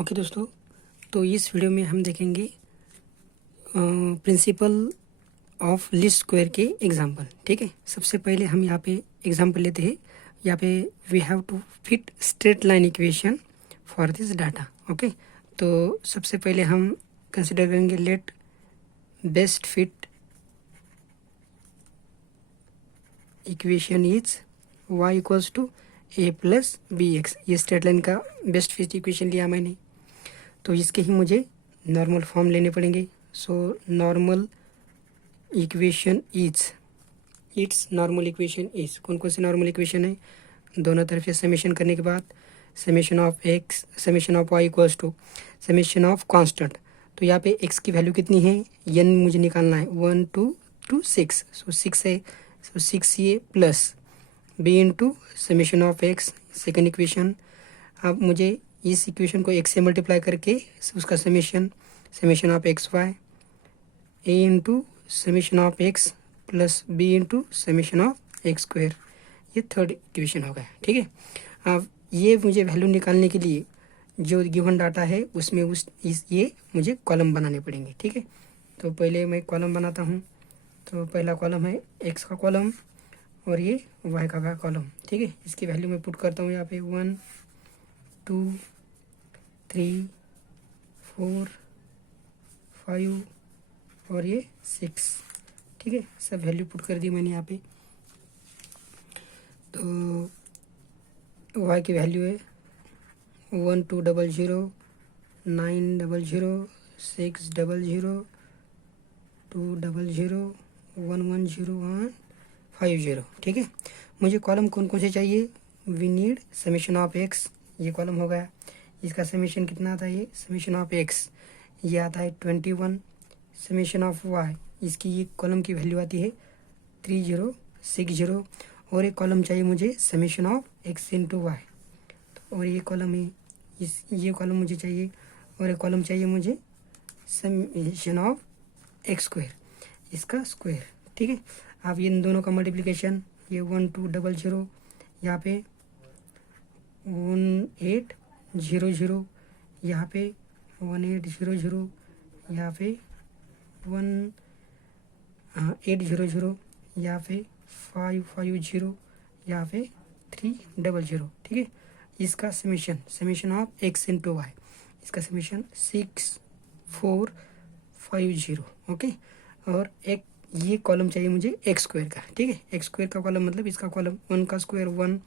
Okay दोस्तों, तो इस वीडियो में हम देखेंगे प्रिंसिपल ऑफ लीस्ट स्क्वायर के एग्जांपल। ठीक है, सबसे पहले हम यहाँ पे एग्जांपल लेते हैं। यहाँ पे we have to fit straight line equation for this data. Okay, तो सबसे पहले हम कंसिडर करेंगे let best fit equation is y equals to a plus b x. ये स्ट्रेट लाइन का बेस्ट फिट इक्वेशन लिया मैंने, तो इसके ही मुझे नॉर्मल फॉर्म लेने पड़ेंगे। So normal equation is, it's normal equation is, कौन कौन से नॉर्मल इक्वेशन है, दोनों तरफ से समेशन करने के बाद summation of x summation of y equals to summation of constant. तो यहाँ पे एक्स की वैल्यू कितनी है, एन मुझे निकालना है, 1 2 2 6, सो 6 है, सो 6 ये plus B into summation of x, second equation. अब मुझे इस इक्वेशन को एक्स से मल्टीप्लाई करके उसका summation of x y, a into summation of x plus B into summation of x square, ये थर्ड इक्वेशन हो गया। ठीक है, अब ये मुझे वैल्यू निकालने के लिए जो गिवन डाटा है उसमें ये मुझे कॉलम बनाने पड़ेंगे। ठीक है, तो पहले मैं कॉलम बनाता हूँ। तो पहला कॉलम है एक्स का कॉलम और ये वाई का कॉलम। ठीक है, इसकी वैल्यू मैं पुट करता हूँ यहाँ पे 1 2 3 4 5 और ये 6। ठीक है, सब वैल्यू पुट कर दी मैंने यहाँ पे। तो y की वैल्यू है 1 2 0 0 9 0 0 6 0 0 2 0 0 1 1 0 1 5 0। ठीक है, मुझे कॉलम कौन कौन से चाहिए, we need summation of x, ये कॉलम हो गया। इसका समेशन कितना आता है, ये समेशन ऑफ एक्स ये आता है 21। समेशन ऑफ वाई, इसकी ये कॉलम की वैल्यू आती है 30 60। और एक कॉलम चाहिए मुझे summation of x into y, और ये कॉलम है, ये कॉलम मुझे चाहिए। और एक कॉलम चाहिए मुझे समेशन ऑफ एक्स स्क्वायर, इसका स्क्वायर। ठीक है, अब ये इन दोनों का मल्टीप्लिकेशन, ये 1 2 0 0 यहाँ पे 1 8 0 0, यहाँ पे 1 8 0 0, यहाँ पे 1 8 0 0, यहाँ पे 5 5 0, यहाँ पे 3 0 0। ठीक है, इसका summation of x into y, इसका समेशन 6 4 5 0। ओके, और एक ये कॉलम चाहिए मुझे एक्स स्क्वायर का। ठीक है, एक्स स्क्वायर का कॉलम मतलब इसका कॉलम 1 का स्क्वायर 1,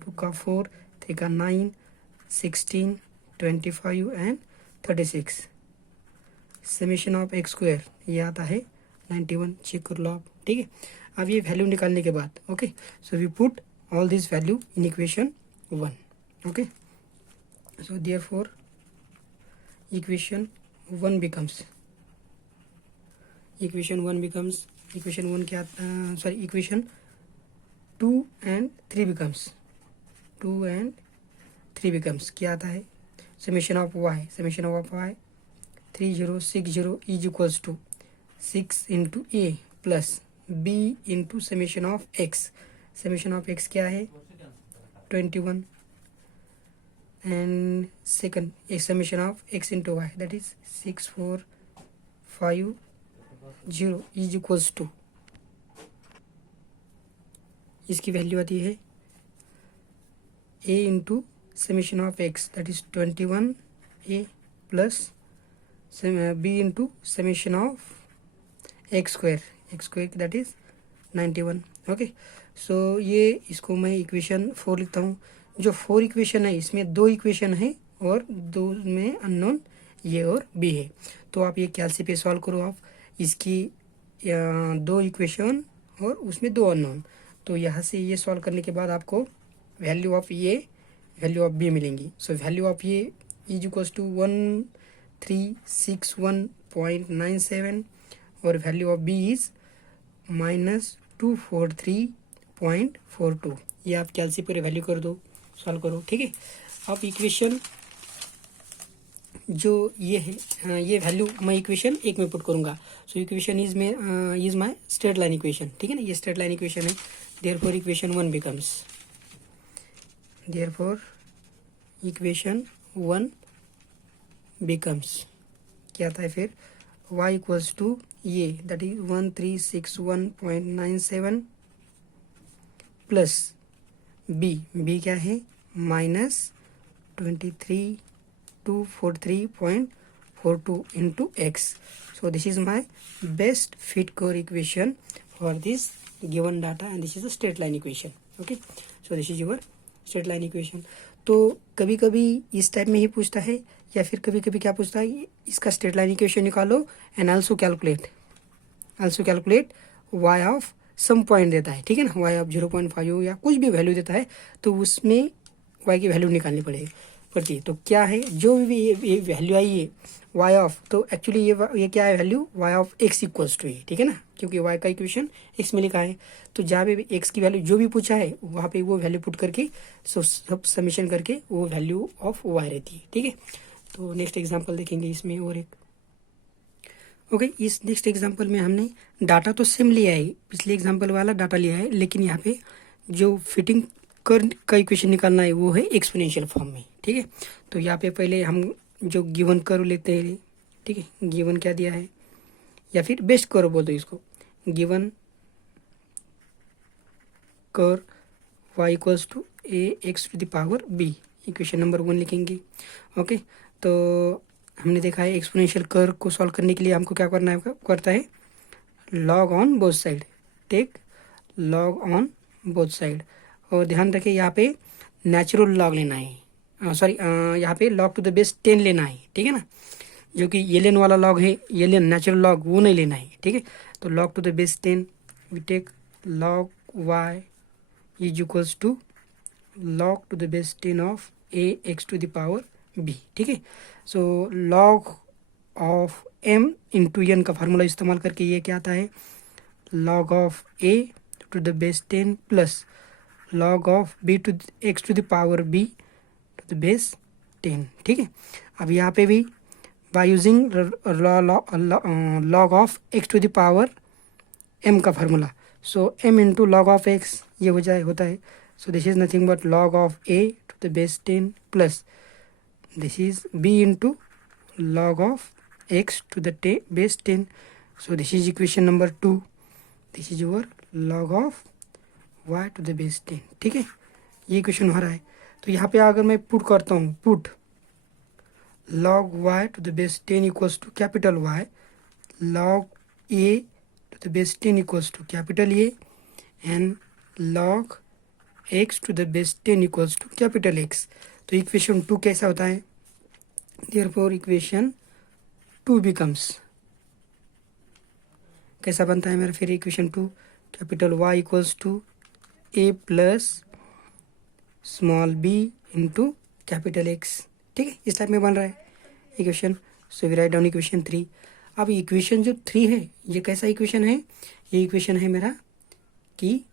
2 का 4, 3 का 9 16 25 and 36। Summation of x square ये आता है 91, चेक कर लो आप। ठीक है, अब ये वैल्यू निकालने के बाद okay, so we put all this value in equation 1। Okay, so therefore equation 1 becomes, equation 1 क्या, sorry equation 2 and 3 becomes, 2 and 3 becomes क्या आता है, summation of Y 3060 is equals to 6 into A plus B into summation of x. Summation of X क्या है 21 and second summation of x into Y that is 6 4 5 0 is equals to, इसकी value आती है A into summation of X that is 21 A plus B into summation of x square that is 91। Okay, so ये इसको मैं equation 4 लिखता हूँ। जो 4 equation है इसमें 2 इक्वेशन है और 2 में अननोन ये और बी है। तो आप ये कैलसी पे सॉल्व करो आप, इसकी 2 इक्वेशन और उसमें 2 अननोन। तो यहाँ से ये सॉल्व करने के बाद आपको value of A value of B मिलेंगी। So value of A is equals to 1361.97 और वैल्यू ऑफ बी इज -243.42। ये आप कैलसी पर वैल्यू कर दो, सॉल्व करो। ठीक है, अब इक्वेशन जो ये है, ये वैल्यू मैं इक्वेशन 1 में पुट करूंगा। So equation is my straight line equation. ठीक है ना, ये स्ट्रेट लाइन इक्वेशन है। Therefore equation 1 becomes, therefore equation 1 becomes क्या आता है फिर y इक्वल्स टू ये दैट इज 1361.97 प्लस बी क्या है -23,243.42 into x. So this is my best fit core equation for this given data and this is a straight line equation. Okay, so this is your straight line equation. तो कभी कभी इस type में ही पूछता है या फिर कभी कभी क्या पूछता है इसका स्ट्रेट लाइन इक्वेशन निकालो and also calculate y of some point देता है, ठीक है ना, y ऑफ 0.5 या कुछ भी वैल्यू देता है तो उसमें y की वैल्यू निकालनी पड़ती है। तो क्या है जो भी ये वैल्यू आई है y ऑफ, तो एक्चुअली ये क्या है value y of x equals to, ठीक है ना, क्योंकि y का इक्वेशन x में लिखा है। तो जहाँ पे भी x की वैल्यू जो भी पूछा है वहाँ पे वो वैल्यू पुट करके सब समीशन करके वो वैल्यू ऑफ y रहती है, ठीक है। तो नेक्स्ट एग्जांपल देखेंगे इसमें और एक। ओके, इस नेक्स्ट एग्जांपल में हमने डाटा तो सेम लिया है, पिछले एग्जांपल वाला डाटा लिया है, लेकिन यहाँ पे जो फिटिंग कर का इक्वेशन निकालना है वो है एक्सपोनेंशियल फॉर्म में, ठीक है। तो यहाँ पे पहले हम जो गिवन कर्व लेते हैं, ठीक है, गिवन क्या दिया है या फिर बेस्ट कर्व बोल दो इसको, given curve y equals to ax to the power b, equation number 1 लिखेंगे। ओके, तो हमने देखा है एक्सपोनेंशियल कर्व को सॉल्व करने के लिए हमको क्या करता है log on both side, take log on both side, और ध्यान रखें यहाँ पे नेचुरल लॉग लेना है, सॉरी यहाँ पे लॉग टू द बेस 10 लेना है, ठीक है ना, जो कि एलियन वाला लॉग है, एलियन नेचुरल लॉग वो नहीं लेना है, ठीक है। तो log to the base 10 we take log y is equals to log to the base 10 of ax to the power b, ठीक है। सो log of m into n का फार्मूला इस्तेमाल करके ये क्या आता है log of a to the base 10 plus log of b to x to the power b to the base 10, ठीक है। अब यहाँ पे भी by using log of x to the power m का formula, so m into log of x ये होता है। So this is nothing but log of a to the base 10 plus this is b into log of x to the base 10. So this is equation number 2. This is your log of y to the base 10, ठीक है, ये equation हो रहा है। तो यहाँ पे अगर मैं पुट करता हूँ put log y to the base 10 equals to capital Y, log a to the base 10 equals to capital A and log x to the base 10 equals to capital X। तो इक्वेशन 2 कैसा होता है, therefore equation 2 becomes कैसा बनता है मेरा फिर equation 2, capital Y equals to a plus small b into capital X, ठीक है, इस टाइप में बन रहा है equation. So we write down equation 3। अब इक्वेशन जो 3 है ये कैसा इक्वेशन है, ये इक्वेशन है मेरा कि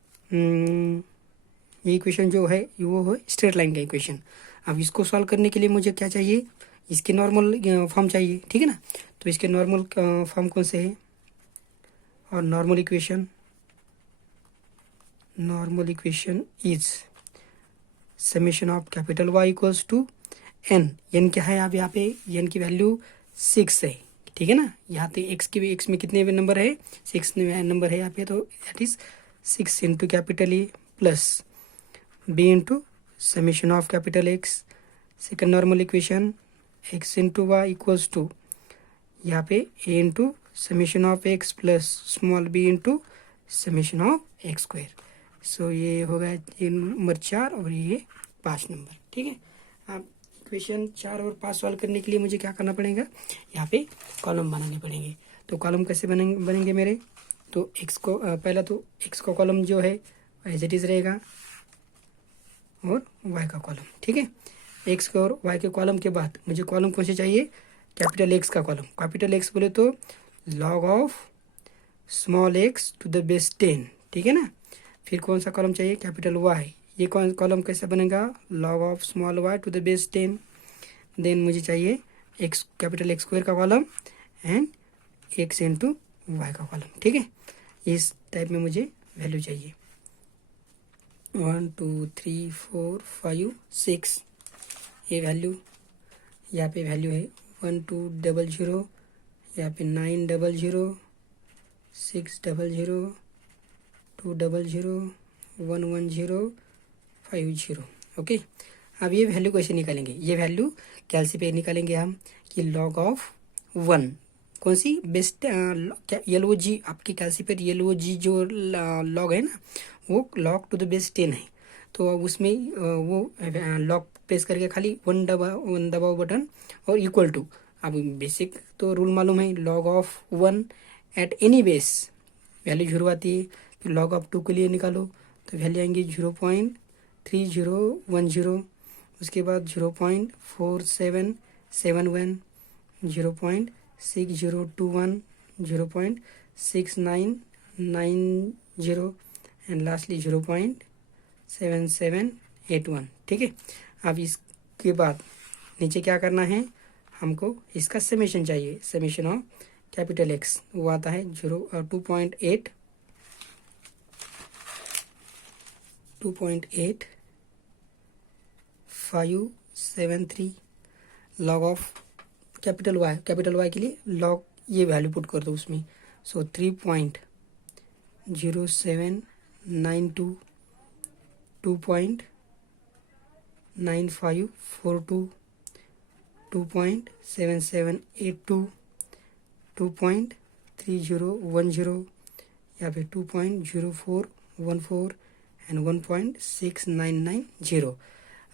ये इक्वेशन जो है वो है स्ट्रेट लाइन का इक्वेशन। अब इसको सॉल्व करने के लिए मुझे क्या चाहिए, इसके नॉर्मल फॉर्म चाहिए, ठीक है ना। तो इसके नॉर्मल फॉर्म कौन से है, और normal equation is summation of capital Y equals to n, n क्या है, अब यहाँ पे n की वैल्यू 6 है, ठीक है ना। यहाँ पे x में कितने नंबर है, 6 नंबर है यहाँ पे, तो that is 6 into capital A plus b into summation of capital X, second normal equation x into y equals to यहाँ पे a into summation of x plus small b into summation of x square. So ये हो गया ये number 4 और ये 5 number, ठीक है। अब इक्वेशन 4 और 5 सॉल्व करने के लिए मुझे क्या करना पड़ेगा, यहाँ पे कॉलम बनाने पड़ेंगे। तो कॉलम कैसे बनेंगे मेरे, तो x को पहला तो x का कॉलम जो है एज इट इज़ रहेगा और y का कॉलम, ठीक है। x के और y के कॉलम के बाद मुझे कॉलम कौन से चाहिए, कैपिटल X का कॉलम। कैपिटल X बोले तो log of small x to the base 10, ठीक है ना। फिर कौन सा कॉलम चाहिए, कैपिटल Y, ये कॉलम कैसे बनेगा, log of small y to the base 10। Then मुझे चाहिए x कैपिटल X स्क्वायर का column and x into y का कॉलम, ठीक है। इस टाइप में मुझे वैल्यू चाहिए 1 2 3 4 5 6, ये वैल्यू यहाँ पे वैल्यू है 1200, यहाँ पे 900, 600, 200, 110, 50। ओके, अब ये वैल्यू कैसे निकालेंगे? ये वैल्यू कैलसी पे निकालेंगे हम कि लॉग ऑफ 1, कौन सी बेस्ट LOG आपकी कैलसी पे LOG जो लॉग है ना, वो लॉग टू द बेस 10 है। तो अब उसमें वो लॉक प्रेस करके खाली वन दबाओ बटन और इक्वल टू। अब बेसिक तो रूल मालूम है, log of 1 at any base value 0 आती है। फिर लॉग ऑफ 2 के लिए निकालो तो वैल्यू आएंगी 0.3010, उसके बाद 0.4771, 0.6021, 0.6990 एंड लास्टली 0.7781। ठीक है, अब इसके बाद नीचे क्या करना है, हमको इसका समेशन चाहिए। समेशन ऑफ कैपिटल एक्स वो आता है 2.8573 लॉग ऑफ कैपिटल वाई के लिए लॉग ये वैल्यू पुट कर दो उसमें। सो 3.0792, 2.9542, 2.7782, 2.3010 या फिर 2.0414 एंड 1.6990।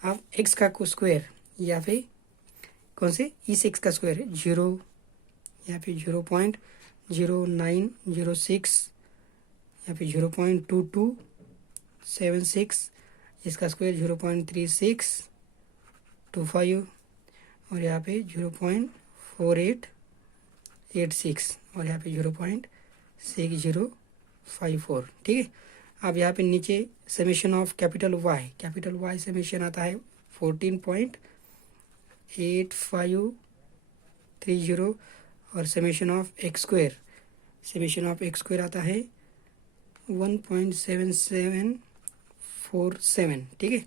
अब एक्स का स्क्वायर या फिर कौन से इस एक्स का स्क्वायर है 0 या फिर 0.0906 या फिर 0.2276, इसका स्क्वायर 0.3625 और यहाँ पे 0.4886 और यहाँ पे 0.6054। ठीक है, अब यहाँ पे नीचे summation of capital Y summation आता है 14.8530 और समेशन ऑफ एक्स स्क्वायर आता है 1.7747। ठीक है,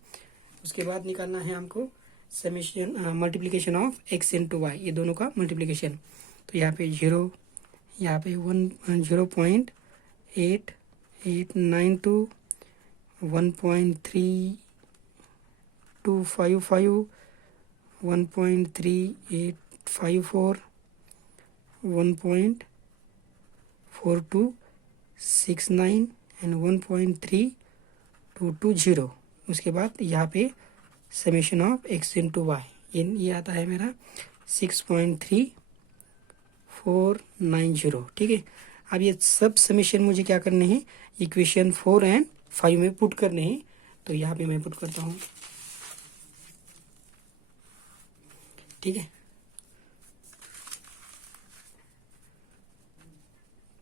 उसके बाद निकालना है हमको summation multiplication of x into y, ये दोनों का मल्टीप्लिकेशन। तो यहाँ पे 0, यहाँ पे 0.8892, 1.3255, 1.3854, 1.4269 एंड 1.3220। उसके बाद यहाँ पे summation of x into y ये आता है मेरा 6.3490। ठीक है, अब ये सब समेशन मुझे क्या करने हैं, इक्वेशन 4 एंड 5 में पुट करने हैं। तो यहाँ पे मैं पुट करता हूँ। ठीक है,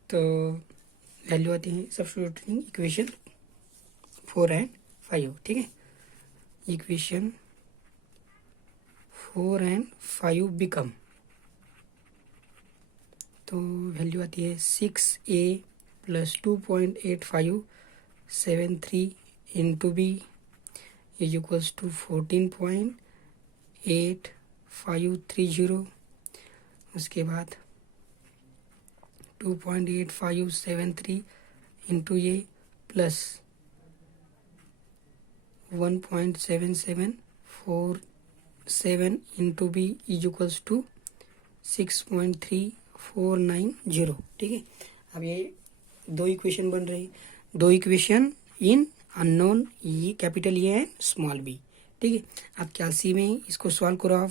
तो वैल्यू आती है सब्स्टिट्यूटिंग इक्वेशन 4 एंड 5। ठीक है, इक्वेशन 4 एंड 5 बिकम, तो वैल्यू आती है 6a plus 2.8573 into b is equals to 14.8530। उसके बाद 2.8573 into A plus 1.7747 into b is equals to 6.3490। ठीक है, अब ये दो इक्वेशन बन रही, दो इक्वेशन इन अननोन, ये capital A and small b. ठीक है, आप कैलसी में इसको सॉल्व करो।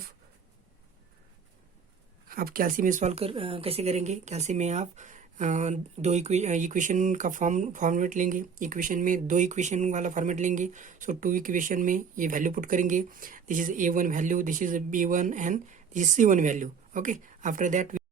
आप कैलसी में सॉल्व कैसे करेंगे? कैलसी में आप दो इक्वेशन का फॉर्मेट लेंगे, इक्वेशन में दो इक्वेशन वाला फॉर्मेट लेंगे। सो 2 इक्वेशन में ये वैल्यू पुट करेंगे, this is A1 value, this is B1 and this is C1 value. Okay, after that